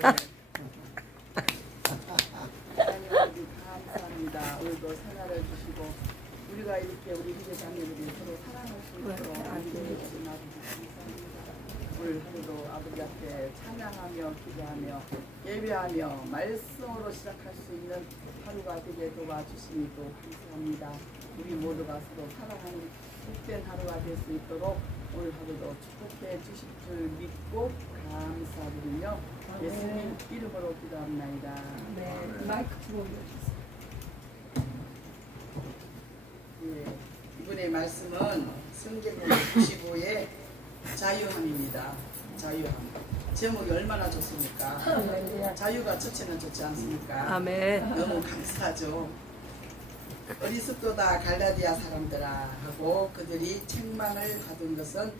하나님 감사합니다. 오늘도 생활을 주시고 우리가 이렇게 우리 형제 자매들이 서로 사랑할 수 있도록 안전해 주신 아버지 감사합니다. 오늘 하루도 아버지 앞에 찬양하며 기도하며 예배하며 말씀으로 시작할 수 있는 하루가 되게 도와주시니 또 감사합니다. 우리 모두가 서로 사랑하는 복된 하루가 될 수 있도록 오늘 하루도 축복해 주실 줄 믿고 감사드리며 예수님 이름으로 기도합나이다. 네, 마이크 들어 올려주세요. 예, 이번의 말씀은 성경의 95의 자유함입니다. 자유함. 제목이 얼마나 좋습니까? 자유가 첫째는 좋지 않습니까? 아멘. 너무 감사하죠. 어리석도다 갈라디아 사람들아 하고 그들이 책망을 받은 것은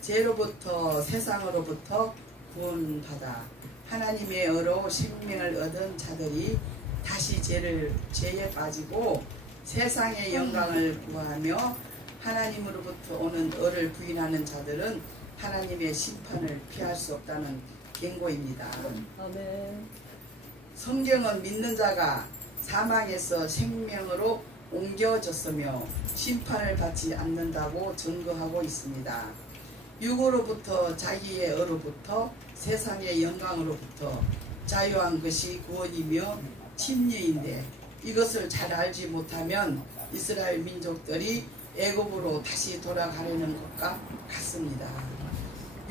죄로부터 세상으로부터 구원받아 하나님의 의로 생명을 얻은 자들이 다시 죄에 빠지고 세상의 영광을 구하며 하나님으로부터 오는 의를 부인하는 자들은 하나님의 심판을 피할 수 없다는 경고입니다. 아멘. 성경은 믿는 자가 사망에서 생명으로 옮겨졌으며 심판을 받지 않는다고 증거하고 있습니다. 육으로부터 자기의 의로부터 세상의 영광으로부터 자유한 것이 구원이며 침례인데 이것을 잘 알지 못하면 이스라엘 민족들이 애굽으로 다시 돌아가려는 것과 같습니다.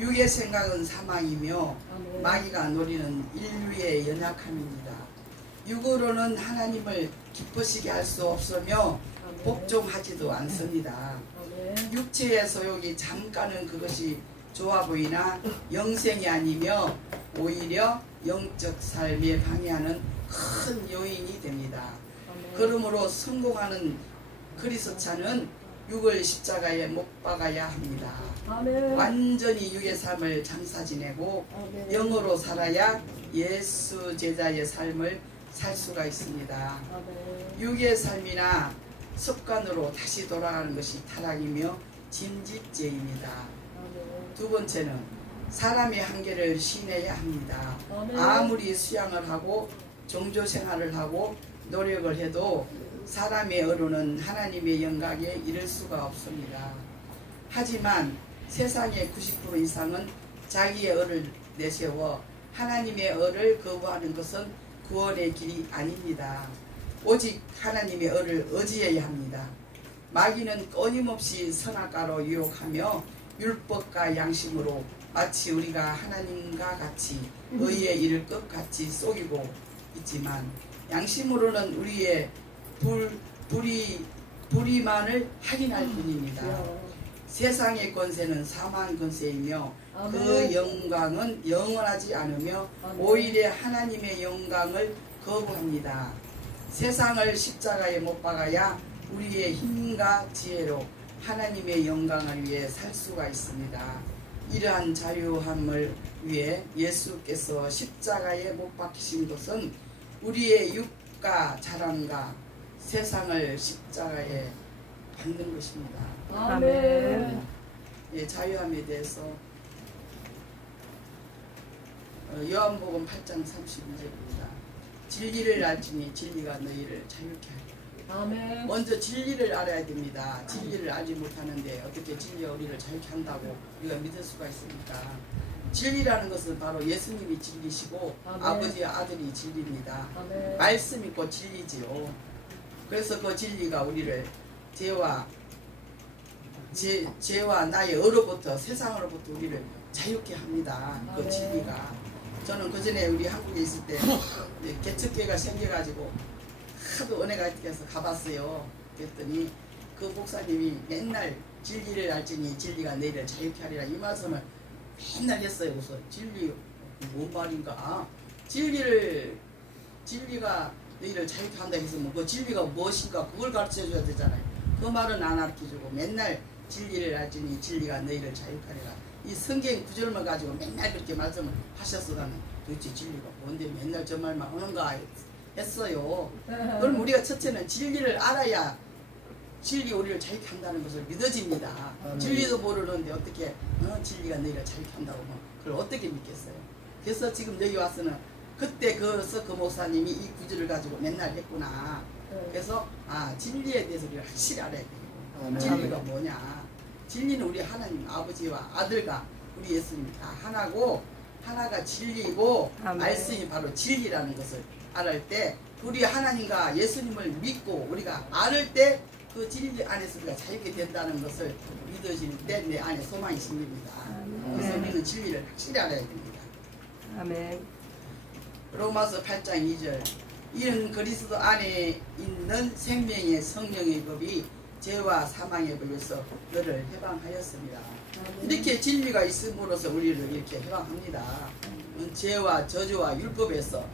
육의 생각은 사망이며 마귀가 노리는 인류의 연약함입니다. 육으로는 하나님을 기쁘시게 할 수 없으며 복종하지도 않습니다. 육체의 소욕이 잠깐은 그것이 좋아 보이나 영생이 아니며 오히려 영적 삶에 방해하는 큰 요인이 됩니다. 그러므로 성공하는 그리스도자는 육을 십자가에 못 박아야 합니다. 완전히 육의 삶을 장사 지내고 영으로 살아야 예수 제자의 삶을 살 수가 있습니다. 육의 삶이나 습관으로 다시 돌아가는 것이 타락이며 짐짓죄입니다. 두 번째는 사람의 한계를 신해야 합니다. 아무리 수양을 하고 종교생활을 하고 노력을 해도 사람의 의로는 하나님의 영광에 이를 수가 없습니다. 하지만 세상의 90% 이상은 자기의 의를 내세워 하나님의 의를 거부하는 것은 구원의 길이 아닙니다. 오직 하나님의 의를 의지해야 합니다. 마귀는 끊임없이 선악과로 유혹하며 율법과 양심으로 마치 우리가 하나님과 같이 의에 이를 것 같이 속이고 있지만 양심으로는 우리의 불의만을 확인할 뿐입니다. 세상의 권세는 사망 권세이며 그 영광은 영원하지 않으며 오히려 하나님의 영광을 거부합니다. 세상을 십자가에 못 박아야 우리의 힘과 지혜로 하나님의 영광을 위해 살 수가 있습니다. 이러한 자유함을 위해 예수께서 십자가에 못 박히신 것은 우리의 육과 자랑과 세상을 십자가에 받는 것입니다. 아멘. 예, 자유함에 대해서 요한복음 8장 32절입니다. 진리를 알지니 진리가 너희를 자유케 하리라. 아멘. 먼저 진리를 알아야 됩니다. 진리를 알지 못하는데 어떻게 진리가 우리를 자유케 한다고 우리가 믿을 수가 있습니까? 진리라는 것은 바로 예수님이 진리시고 아멘. 아버지와 아들이 진리입니다. 아멘. 말씀 있고 진리지요. 그래서 그 진리가 우리를 죄와 나의 의로부터 세상으로부터 우리를 자유케 합니다. 그 아멘. 진리가. 저는 그 전에 우리 한국에 있을 때 개척교회가 생겨가지고 하도 은혜가 있어서 가봤어요. 그랬더니 그 목사님이 맨날 진리를 알지니 진리가 너희를 자유케 하리라 이 말씀을 맨날 했어요. 그래서 진리 뭔 말인가? 진리가 너희를 자유케 한다 해서 뭐 그 진리가 무엇인가 그걸 가르쳐 줘야 되잖아요. 그 말은 안 가르쳐주고 맨날 진리를 알지니 진리가 너희를 자유케 하리라. 이 성경 구절만 가지고 맨날 그렇게 말씀을 하셨어가는 도대체 진리가 뭔데 맨날 저 말만 하는가 했어요. 그럼 우리가 첫째는 진리를 알아야 진리 우리를 자유케 한다는 것을 믿어집니다. 진리도 모르는데 어떻게 진리가 너희를 자유케 한다고 그걸 어떻게 믿겠어요? 그래서 지금 여기 와서는 그때 그 목사님이 이 구절을 가지고 맨날 했구나. 그래서 진리에 대해서 우리가 확실히 알아야 돼요. 진리가 뭐냐. 진리는 우리 하나님 아버지와 아들과 우리 예수님 다 하나고, 하나가 진리고 말씀이 바로 진리라는 것을 알을 때, 우리 하나님과 예수님을 믿고 우리가 알을 때 그 진리 안에서 우리가 자유게 된다는 것을 믿어질 때 내 안에 소망이 생깁니다. 그래서 우리는 진리를 확실히 알아야 됩니다. 아멘. 로마서 8장 2절, 이는 그리스도 안에 있는 생명의 성령의 법이 죄와 사망의 법에서 너를 해방하였습니다. 이렇게 진리가 있음으로써 우리를 이렇게 해방합니다. 죄와 저주와 율법에서,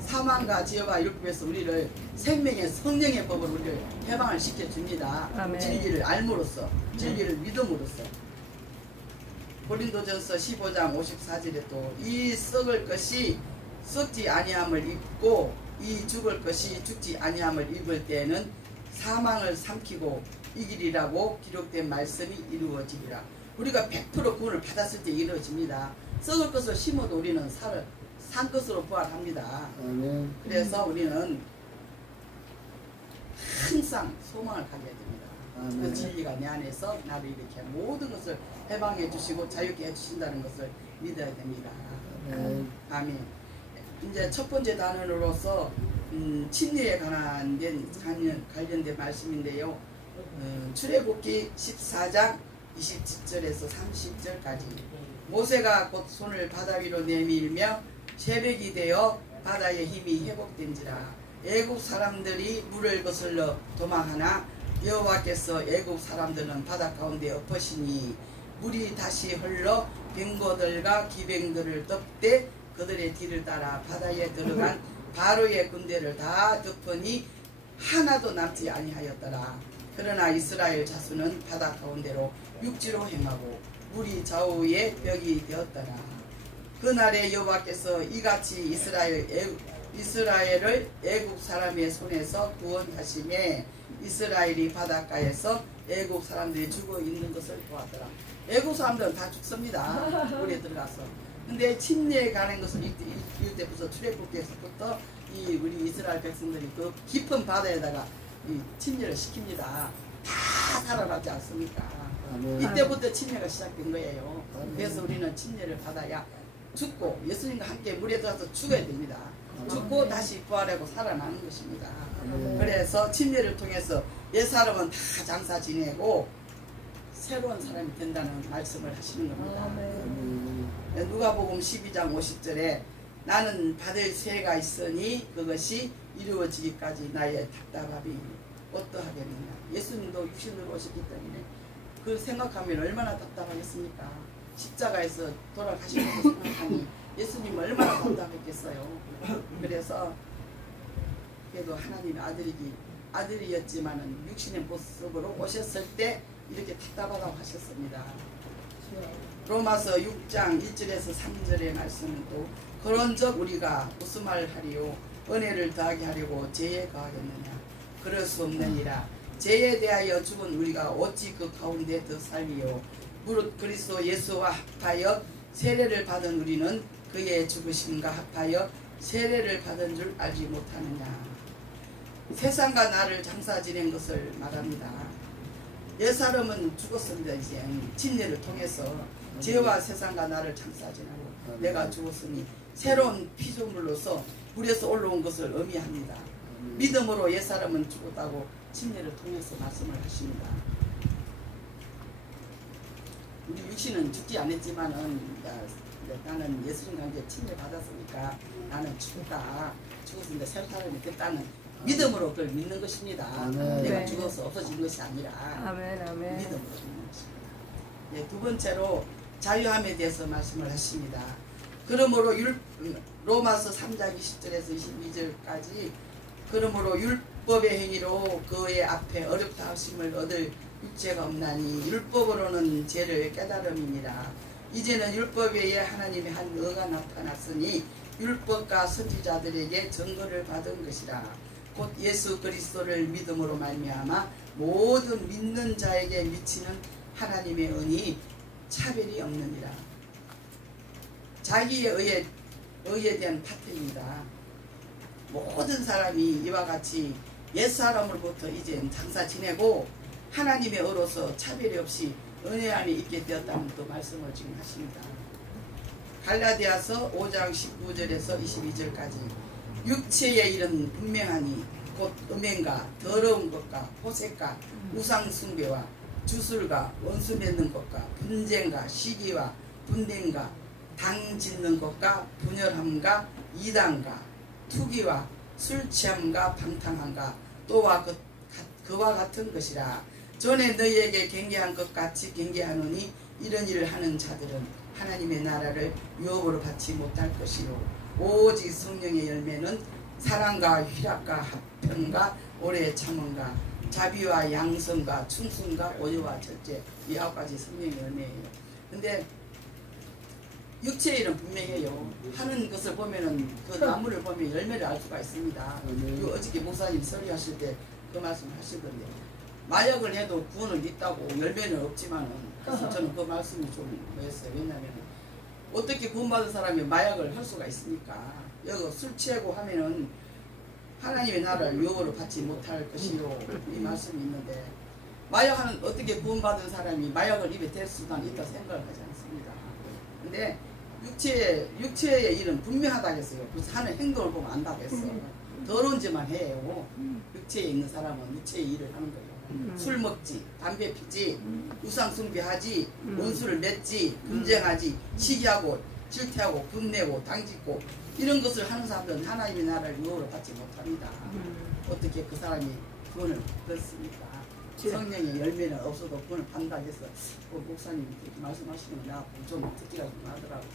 사망과 죄와 율법에서 우리를 생명의 성령의 법으로 우리를 해방을 시켜줍니다. 진리를 알므로써, 진리를 믿음으로써. 고린도전서 15장 54절에 또 이 썩을 것이 썩지 아니함을 입고 이 죽을 것이 죽지 아니함을 입을 때에는 사망을 삼키고 이기리라고 기록된 말씀이 이루어지리라. 우리가 100% 구원을 받았을 때 이루어집니다. 썩을 것을 심어도 우리는 산 것으로 부활합니다. 그래서 우리는 항상 소망을 가져야 됩니다. 그 진리가 내 안에서 나를 이렇게 모든 것을 해방해 주시고 자유케 해주신다는 것을 믿어야 됩니다. 아멘. 이제 첫 번째 단원으로서 침례에 관련된 말씀인데요. 출애굽기 14장 27절에서 30절까지, 모세가 곧 손을 바다 위로 내밀며 새벽이 되어 바다의 힘이 회복된지라. 애굽 사람들이 물을 거슬러 도망하나 여호와께서 애굽 사람들은 바다 가운데 엎으시니 물이 다시 흘러 병거들과 기병들을 덮되 그들의 뒤를 따라 바다에 들어간 바로의 군대를 다 덮으니 하나도 남지 아니하였더라. 그러나 이스라엘 자손은 바다 가운데로 육지로 행하고 물이 좌우에 벽이 되었더라. 그날에 여호와께서 이같이 이스라엘을 애굽 사람의 손에서 구원하시매 이스라엘이 바닷가에서 애굽 사람들이 죽어 있는 것을 보았더라. 애굽 사람들은 다 죽습니다. 물에 들어가서. 근데 침례에 가는 것을 이때부터 출애굽기에서부터 우리 이스라엘 백성들이 그 깊은 바다에다가 침례를 시킵니다. 다 살아나지 않습니까? 이때부터 침례가 시작된 거예요. 그래서 우리는 침례를 받아야 죽고 예수님과 함께 물에 들어가서 죽어야 됩니다. 죽고 다시 부활하고 살아나는 것입니다. 그래서 침례를 통해서 옛사람은 다 장사 지내고 새로운 사람이 된다는 말씀을 하시는 겁니다. 누가복음 12장 50절에 나는 받을 세가 있으니 그것이 이루어지기까지 나의 답답함이 어떠하겠느냐. 예수님도 육신으로 오셨기 때문에 그 생각하면 얼마나 답답하겠습니까? 십자가에서 돌아가시는 거 생각하니 예수님 얼마나 답답했겠어요. 그래서 그래도 하나님의 아들이었지만은 육신의 모습으로 오셨을 때 이렇게 답답하다고 하셨습니다. 로마서 6장 1절에서 3절의 말씀은 또 그런즉 우리가 무슨 말을 하리요? 은혜를 더하게 하려고 죄에 거하겠느냐? 그럴 수 없느니라. 죄에 대하여 죽은 우리가 어찌 그 가운데 더 살리요? 무릇 그리스도 예수와 합하여 세례를 받은 우리는 그의 죽으심과 합하여 세례를 받은 줄 알지 못하느냐. 세상과 나를 장사 지낸 것을 말합니다. 옛사람은 죽었습니다. 이제 침례를 통해서 죄와 세상과 나를 장사 지내고 내가 죽었으니 새로운 피조물로서 물에서 올라온 것을 의미합니다. 믿음으로 옛사람은 죽었다고 침례를 통해서 말씀을 하십니다. 우리 육신은 죽지 않았지만은 나는 예수님과 이제 침례 받았으니까 나는 죽었는데 새 사람이 됐다는 믿음으로 그걸 믿는 것입니다. 아멘. 내가 죽어서 없어진 것이 아니라 아멘, 아멘. 믿음으로 믿는 것입니다. 네, 두 번째로 자유함에 대해서 말씀을 하십니다. 그러므로 로마서 3장 20절에서 22절까지 그러므로 율법의 행위로 그의 앞에 어렵다 하심을 얻을 육체가 없나니 율법으로는 죄를 깨달음이니라. 이제는 율법에 의해 하나님의 한 의가 나타났으니 율법과 선지자들에게 증거를 받은 것이라. 곧 예수 그리스도를 믿음으로 말미암아 모든 믿는 자에게 미치는 하나님의 은이 차별이 없느니라. 자기의 의에 대한 파트입니다. 모든 사람이 이와 같이 옛사람으로부터 이제 장사 지내고 하나님의 의로서 차별이 없이 은혜 안에 있게 되었다는 또 말씀을 지금 하십니다. 갈라디아서 5장 19절에서 22절까지 육체의 일은 분명하니 곧 음행과 더러운 것과 호색과 우상숭배와 주술과 원수 맺는 것과 분쟁과 시기와 분쟁과 당 짓는 것과 분열함과 이단과 투기와 술 취함과 방탕함과 또와 그와 같은 것이라. 전에 너희에게 경계한 것 같이 경계하노니 이런 일을 하는 자들은 하나님의 나라를 유업으로 받지 못할 것이요 오직 성령의 열매는 사랑과 희락과 화평과 오래 참음과 자비와 양성과 충성과 오유와 절제, 이 9가지 성령의 열매예요. 근데 육체의 일은 분명해요. 하는 것을 보면은 그 나무를 보면 열매를 알 수가 있습니다. 어저께 목사님 설교하실 때 그 말씀을 하시던데 마약을 해도 구원은 있다고 열매는 없지만은, 그래서 저는 그 말씀이 좀 뭐였어요. 왜냐하면 어떻게 구원받은 사람이 마약을 할 수가 있습니까? 여기 술 취하고 하면은 하나님의 나라를 유업으로 받지 못할 것이요, 이 말씀이 있는데, 마약하는 어떻게 구원받은 사람이 마약을 입에 댈 수가 있다 생각을 하지 않습니다. 근데 육체의 일은 분명하다 했어요. 그래서 하는 행동을 보면 안다고 했어요. 더러운 짓만 해요. 육체에 있는 사람은 육체의 일을 하는 거예요. 술 먹지, 담배 피지, 우상 숭배하지, 원수를 맺지, 분쟁하지, 시기하고 질투하고 분내고 당짓고, 이런 것을 하는 사람들은 하나님의 나라를 유업으로 받지 못합니다. 어떻게 그 사람이 구원을 받습니까? 성령의 열매는 없어도 구원을 받는다 해서 목사님이 그렇게 말씀하시는 거 내가 좀 듣기가 좀 하더라고요.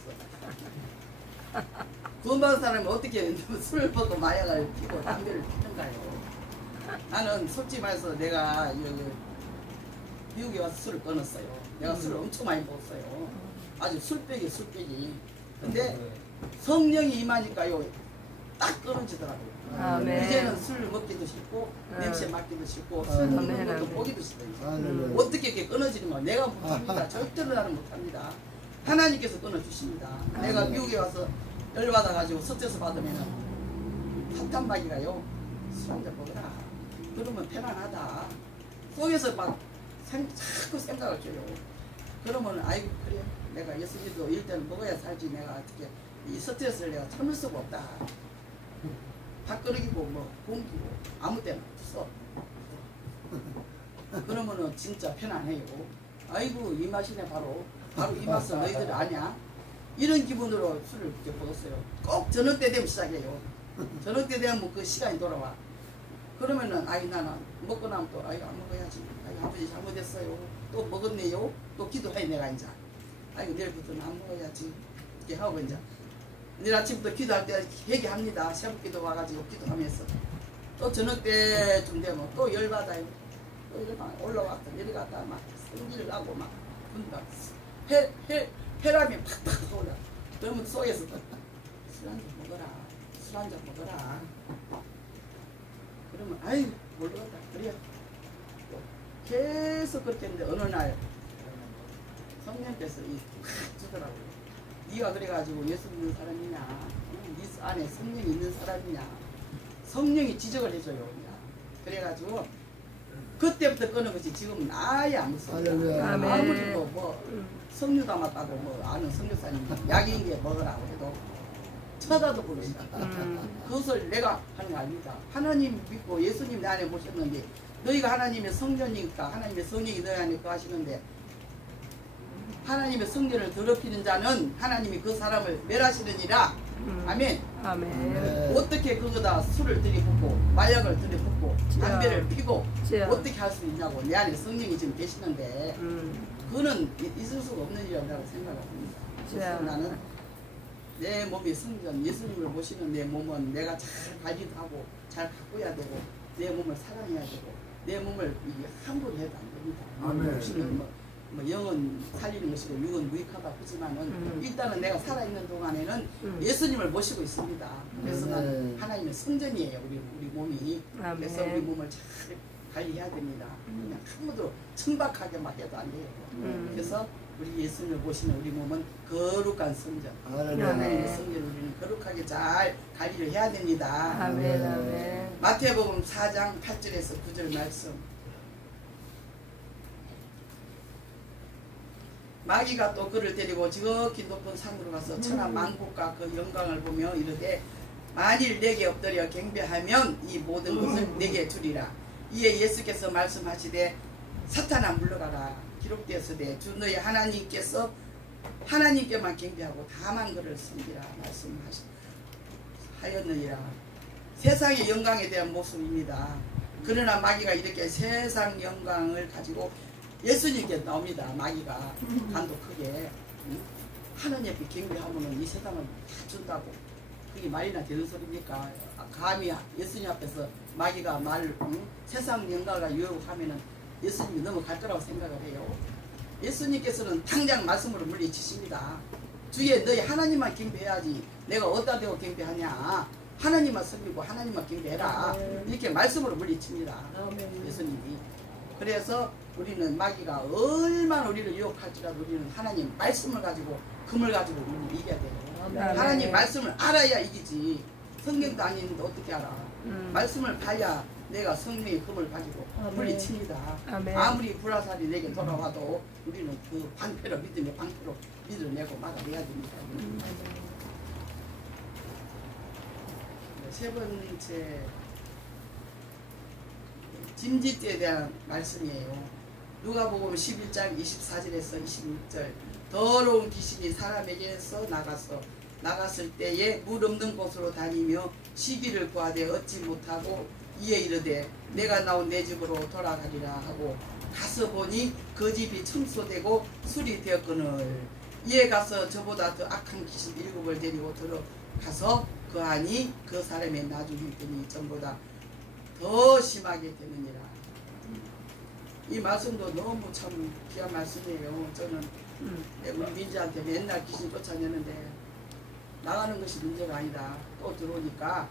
구원받은 사람이 어떻게 술을 먹고 마약을 피고 담배를 피는가요? 나는 솔직히 말해서 내가 미국에 와서 술을 끊었어요. 내가 술을 엄청 많이 먹었어요. 아주 술빼기. 근데 성령이 임하니까요, 딱 끊어지더라고요. 아멘. 이제는 술 먹기도 싫고 냄새 맡기도 싫고 술 먹는 것도 보기도 싫어요. 어떻게 이렇게 끊어지는 거야? 내가 못합니다. 절대로 나는 못합니다. 하나님께서 끊어주십니다. 내가 미국에 와서 열받아가지고 스트레스 받으면은 탄탄마기가요, 술 한잔 먹어라. 그러면 편안하다. 속에서 막 자꾸 생각을 줘요. 그러면 아이고 그래, 내가 예수님도 일단 먹어야 살지, 내가 어떻게 이 스트레스를 내가 참을 수가 없다. 밥그릇이고 뭐 공기고 아무 때나 없어. 그러면은 진짜 편안해요. 아이고 이 맛이네. 바로 이 맛은 너희들 아냐? 이런 기분으로 술을 그렇게 먹었어요. 꼭 저녁 때 되면 시작해요. 저녁 때 되면 뭐 그 시간이 돌아와. 그러면은 아이 나는 먹고 나면 또 아이 안 먹어야지. 아이 아버지 잘못했어요. 또 먹었네요. 또 기도해 내가 이제. 아이고 내일부터는 안 먹어야지. 이렇게 하고 이제. 내일 아침부터 기도할 때 얘기합니다. 새벽 기도 와가지고 기도하면서. 또 저녁 때좀 되면 또 열받아요. 또 열받아 올라왔다 내려갔다 막 성질 나고 막 분다. 혈압이 팍팍 올라. 그러면 속에서 술 한잔 먹어라. 술 한잔 먹어라. 그러면 아유 모르겠다. 그래요. 계속 그렇게 했는데 어느 날 성령께서 확 주더라고요. 네가 그래가지고 예수 믿는 사람이냐, 네 안에 성령이 있는 사람이냐, 성령이 지적을 해줘요. 그래가지고 그때부터 끊은 것이 지금은 아예 안 먹습니다. 아무리 뭐 석류 담았다고 뭐 아는 석류사님 약인 게 먹으라고 해도 쳐다도 보기 싫어. 그것을 내가 하는 거 아닙니다. 하나님 믿고 예수님 내 안에 모셨는데 너희가 하나님의 성전이니까 하나님의 성령이 너희 안에 거하시는데, 하나님의 성전을 더럽히는 자는 하나님이 그 사람을 멸하시느니라. 아멘. 아멘. 어떻게 그거다 술을 들이붓고 마약을 들이붓고 담배를 피고 어떻게 할 수 있냐고. 내 안에 성령이 지금 계시는데 그거는 있을 수가 없는 일이라고 생각을 합니다. 그래서 나는 내 몸이 성전, 예수님을 모시는 내 몸은 내가 잘 관리도 하고 잘 가꿔야 되고 내 몸을 사랑해야 되고 내 몸을 함부로 해도 안 됩니다. 뭐 영은 살리는 것이고 육은 무익하다 하지만은 일단은 내가 살아있는 동안에는 예수님을 모시고 있습니다. 그래서 난 하나님의 성전이에요. 우리 몸이. 그래서 우리 몸을 잘 관리해야 됩니다. 그냥 아무도 천박하게 막 해도 안 돼요. 그래서 우리 예수님을 보시는 우리 몸은 거룩한 성전. 아멘. 하나님의 성전을 우리는 거룩하게 잘 관리를 해야 됩니다. 아멘. 아멘. 마태복음 4장 8절에서 9절 말씀. 마귀가 또 그를 데리고 지극히 높은 산으로 가서 천하 만국과 그 영광을 보며 이르되 만일 내게 엎드려 경배하면 이 모든 것을 내게 주리라. 이에 예수께서 말씀하시되 사탄아 물러가라. 기록되었으되 주 너희 하나님께만 경배하고 다만 그를 섬기라 말씀하였느니라. 세상의 영광에 대한 모습입니다. 그러나 마귀가 이렇게 세상 영광을 가지고 예수님께 나옵니다. 마귀가 간독하게 하나님 앞에 경배하면 이 세상을 다 준다고. 그게 말이나 되는 소리입니까? 감히 예수님 앞에서 마귀가 세상 영광을 유혹하면은 예수님이 넘어갈 거라고 생각을 해요. 예수님께서는 당장 말씀으로 물리치십니다. 주의 너희 하나님만 경배해야지 내가 어디다 대고 경배하냐. 하나님만 섬기고 하나님만 경배해라. 이렇게 말씀으로 물리칩니다. 예수님이. 그래서 우리는 마귀가 얼마나 우리를 유혹할지라도 우리는 하나님 말씀을 가지고 금을 가지고 우리는 이겨야 돼요. 하나님 말씀을 알아야 이기지. 성경도 아닌데 어떻게 알아. 말씀을 봐야 내가 성령의 금을 가지고 물리칩니다. 아무리 불화살이 내게 돌아와도 우리는 그 방패로 믿음의 방패로 믿어내고 막아내야 됩니다. 세 번째 짐짓죄에 대한 말씀이에요. 누가복음 11장 24절에서 26절. 더러운 귀신이 사람에게서 나갔을 때에 물 없는 곳으로 다니며 시기를 구하되 얻지 못하고 이에 이르되 내가 나온 내 집으로 돌아가리라 하고 가서 보니 그 집이 청소되고 수리되었거늘 이에 가서 저보다 더 악한 귀신 7을 데리고 들어가서 그 안이 그 사람의 나중에 있더니 전보다 더 심하게 되느니라. 이 말씀도 너무 참 귀한 말씀이에요. 저는 우리 민지한테 맨날 귀신 쫓아내는데 나가는 것이 문제가 아니다. 또 들어오니까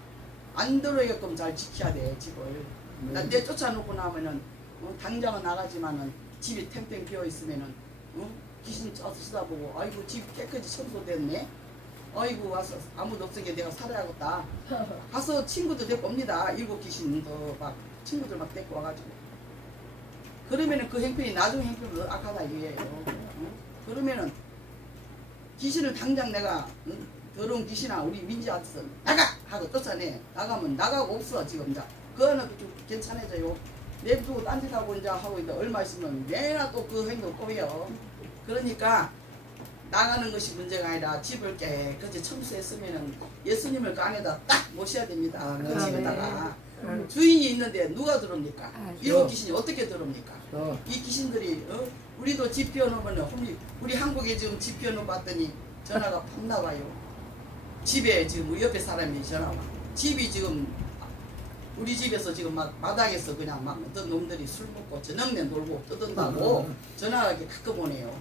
안 들어오게끔 잘 지켜야 돼. 집을. 내 쫓아놓고 나면은 당장은 나가지만은 집이 탱탱 비어 있으면은 귀신 쳐다보고 아이고 집 깨끗이 청소됐네. 아이고 와서 아무도 없으게 내가 살아야겠다. 가서 친구들 데리고 옵니다. 7 귀신도 막 친구들 막 데리고 와가지고. 그러면은 그 행편이 나중 행편도 악하다 이거예요. 그러면은 귀신을 당장 내가 더러운 귀신아 우리 민지한테서 나가! 하고 쫓아내. 나가면 나가고 없어 지금. 그거는 좀 괜찮아져요. 내두고 딴짓하고 이제 하고 있는데 얼마 있으면 매나 또 그 행동 꼬여. 그러니까 나가는 것이 문제가 아니라 집을 깨끗이 청소했으면은 예수님을 그 안에다 딱 모셔야 됩니다. 그 집에다가. 주인이 있는데 누가 들어옵니까? 7 귀신이 어떻게 들어옵니까? 이 귀신들이 우리도 집 피워놓으면 우리 한국에 지금 집 피워놓고 봤더니 전화가 팍 나와요. 집에 지금 옆에 사람이 전화 와. 집이 지금 우리 집에서 지금 막 마당에서 그냥 막 어떤 놈들이 술 먹고 저녁내 놀고 떠든다고 전화가 이렇게 가끔 오네요.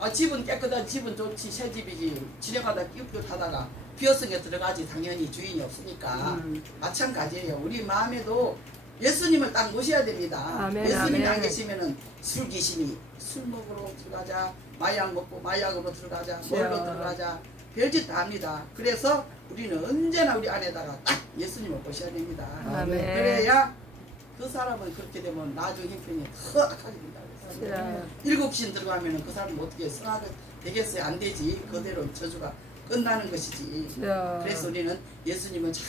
아 집은 깨끗한 집은 좋지 새 집이지 지나가다 끼웃끼웃하다가 비어성에 들어가지 당연히 주인이 없으니까 마찬가지예요. 우리 마음에도 예수님을 딱 모셔야 됩니다. 아멘, 예수님이 아멘. 안 계시면은 술 귀신이 술 먹으러 들어가자 마약 먹고 마약으로 들어가자 뭘로 들어가자 별짓 다 합니다. 그래서 우리는 언제나 우리 안에다가 딱 예수님을 모셔야 됩니다. 아멘. 그래야 그 사람은 그렇게 되면 나중 형편이 더 악하게 된다고 했어요. 7 귀신 들어가면 그 사람은 어떻게 성하게 되겠어요? 안 되지. 그대로 저주가 끝나는 것이지. 그래서 우리는 예수님은 잘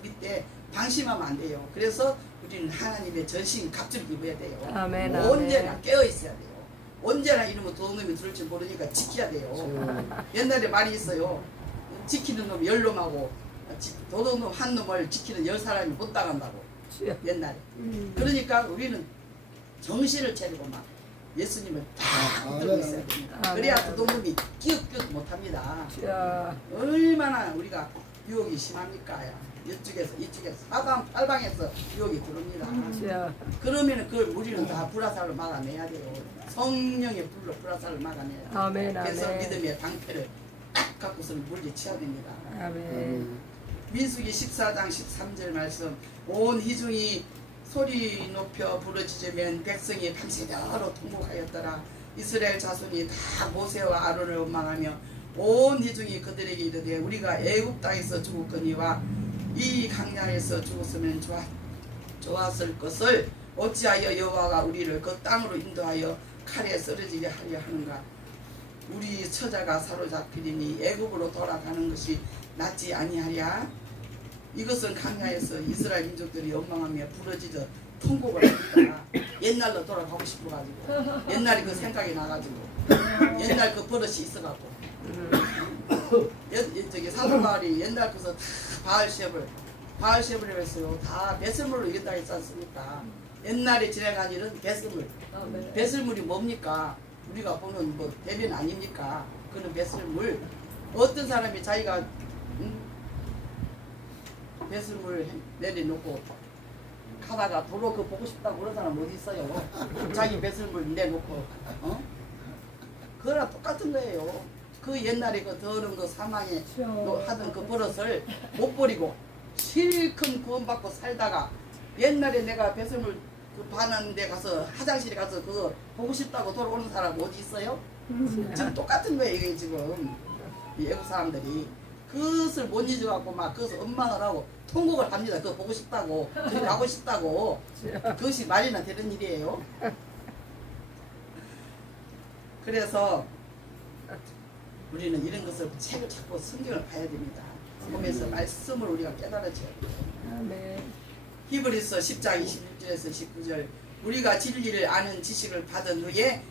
믿되 방심하면 안 돼요. 그래서 우리는 하나님의 전신 갑주를 입어야 돼요. 아멘, 언제나 아멘. 깨어 있어야 돼요. 언제나 이러면 도둑놈이 들을 줄 모르니까 지켜야 돼요. 옛날에 말이 있어요. 지키는 놈 10놈하고 도둑놈 한 놈을 지키는 10사람이 못 당한다고. 옛날에. 그러니까 우리는 정신을 차리고 막 예수님을 딱 들고 있어야 됩니다. 그래야 도둑놈이 끼웃끼웃 못합니다. 얼마나 우리가 유혹이 심합니까? 이쪽에서 사방에서 유혹이 들어옵니다. 그러면 그걸 우리는 다 불화살로 막아내야 돼요. 성령의 불로 불화살을 막아내야 돼요. 아멘, 그래서 아멘. 믿음의 방패를 딱 갖고서 물리쳐야 됩니다. 아멘. 민수기 14장 13절 말씀. 온 희중이 소리 높여 부르짖으면 백성이 밤새도록 통곡하였더라. 이스라엘 자손이 다 모세와 아론을 원망하며 온 회중이 그들에게 이르되 우리가 애굽 땅에서 죽었거니와 이 강야에서 죽었으면 좋았을 것을 어찌하여 여호와가 우리를 그 땅으로 인도하여 칼에 쓰러지게 하려 하는가. 우리 처자가 사로잡히리니 애굽으로 돌아가는 것이 낫지 아니하랴. 이것은 강야에서 이스라엘 민족들이 원망하며 부러지듯 통곡을 합니다. 옛날로 돌아가고 싶어가지고 옛날에 그 생각이 나가지고 옛날 그 버릇이 있어갖고 저기 사도바울이 옛날 그래서 다 바알셰불을 했어요. 다 배설물로 이겼다 했지 않습니까? 옛날에 지나간 일은 배설물. 배설물이 뭡니까? 우리가 보는 뭐 대변 아닙니까? 그는 배설물. 어떤 사람이 자기가 배설물 내려놓고 가다가 도로 그 보고 싶다고 그런 사람 어디 있어요? 자기 배설물 내놓고 그거랑 똑같은 거예요. 그 옛날에 그 더러운 그 사망에 하던 그 버릇을 못 버리고 실컷 구원받고 살다가 옛날에 내가 배설물 그 파는 데 가서 화장실에 가서 그거 보고 싶다고 돌아오는 사람 어디 있어요? 지금 똑같은 거예요. 이게 지금 외국 사람들이 그것을 못 잊어갖고 막 그것을 원망을 하고 통곡을 합니다. 그거 보고 싶다고 그거 가고 싶다고. 그것이 말이나 되는 일이에요. 그래서 우리는 이런 것을 책을 찾고 성경을 봐야 됩니다. 보면서 말씀을 우리가 깨달아져야 돼요. 히브리서 10장 26절에서 19절 우리가 진리를 아는 지식을 받은 후에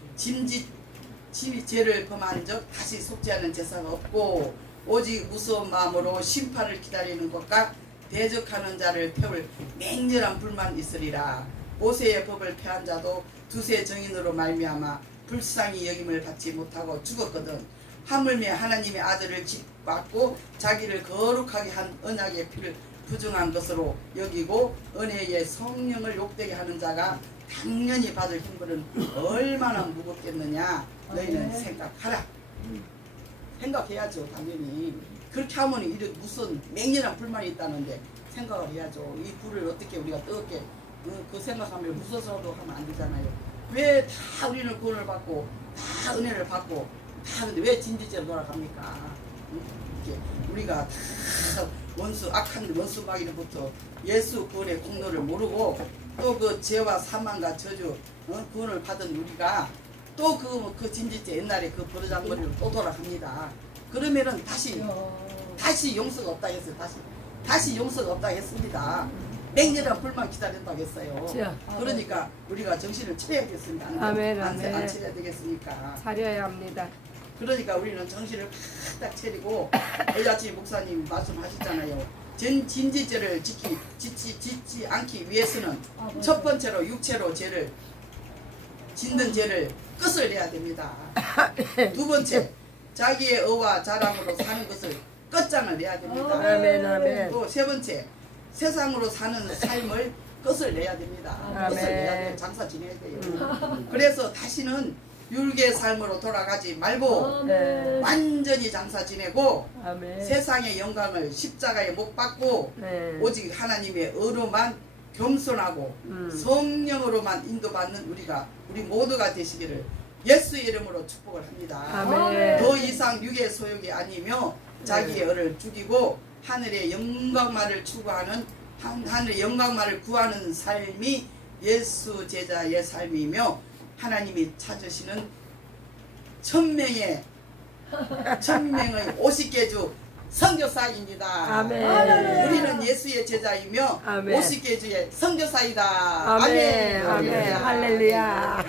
죄를 범한 적 다시 속지 않은 제사가 없고 오직 무서운 마음으로 심판을 기다리는 것과 대적하는 자를 태울 맹렬한 불만 있으리라. 모세의 법을 폐한 자도 두세 정인으로 말미암아 불쌍히 여김을 받지 못하고 죽었거든. 하물며 하나님의 아들을 짓밟고 자기를 거룩하게 한 언약의 피를 부정한 것으로 여기고 은혜의 성령을 욕되게 하는 자가 당연히 받을 형벌은 얼마나 무겁겠느냐. 너희는 생각하라. 생각해야죠. 당연히. 그렇게 하면 이런 무슨 맹렬한 불만이 있다는데 생각을 해야죠. 이 불을 어떻게 우리가 뜨겁게 그 생각하면 무서워서도 하면 안 되잖아요. 왜 다 우리는 구원을 받고 다 은혜를 받고 다 근데 왜 진지죄로 돌아갑니까? 이렇게 우리가 다 원수 악한 원수 마귀로부터 예수 구원의 공로를 모르고 또 그 죄와 사망과 저주 구원을 받은 우리가 또 그 진지죄 옛날에 그 버르장머리로 또 돌아갑니다. 그러면은 다시 용서가 없다 했어요. 다시 용서가 없다 했습니다. 맹렬한 불만 기다린다고 했어요. 그러니까 우리가 정신을 차려야겠습니다. 안 차려야 되겠습니까? 차려야 합니다. 그러니까 우리는 정신을 딱 차리고 여자친 목사님 말씀하셨잖아요. 진지죄를 짓지 않기 위해서는 첫 번째로 육체로 죄를 짓는 죄를 끝을 내야 됩니다. 두 번째 자기의 의와 자랑으로 사는 것을 끝장을 내야 됩니다. 아멘. 또 세 번째 세상으로 사는 삶을 끝을 내야 됩니다. 끝을 내야 돼요. 장사 지내야 돼요. 그래서 다시는 율계 삶으로 돌아가지 말고 완전히 장사 지내고 세상의 영광을 십자가에 못 받고 오직 하나님의 의로만 겸손하고 성령으로만 인도받는 우리 모두가 되시기를 예수의 이름으로 축복을 합니다. 더 이상 육의 소욕이 아니며 자기의 의를 죽이고 하늘의 영광만을 추구하는 하늘의 영광만을 구하는 삶이 예수 제자의 삶이며 하나님이 찾으시는 천명의 50개주 선교사입니다. 우리는 예수의 제자이며 50개주의 선교사이다. 아멘. 할렐루야.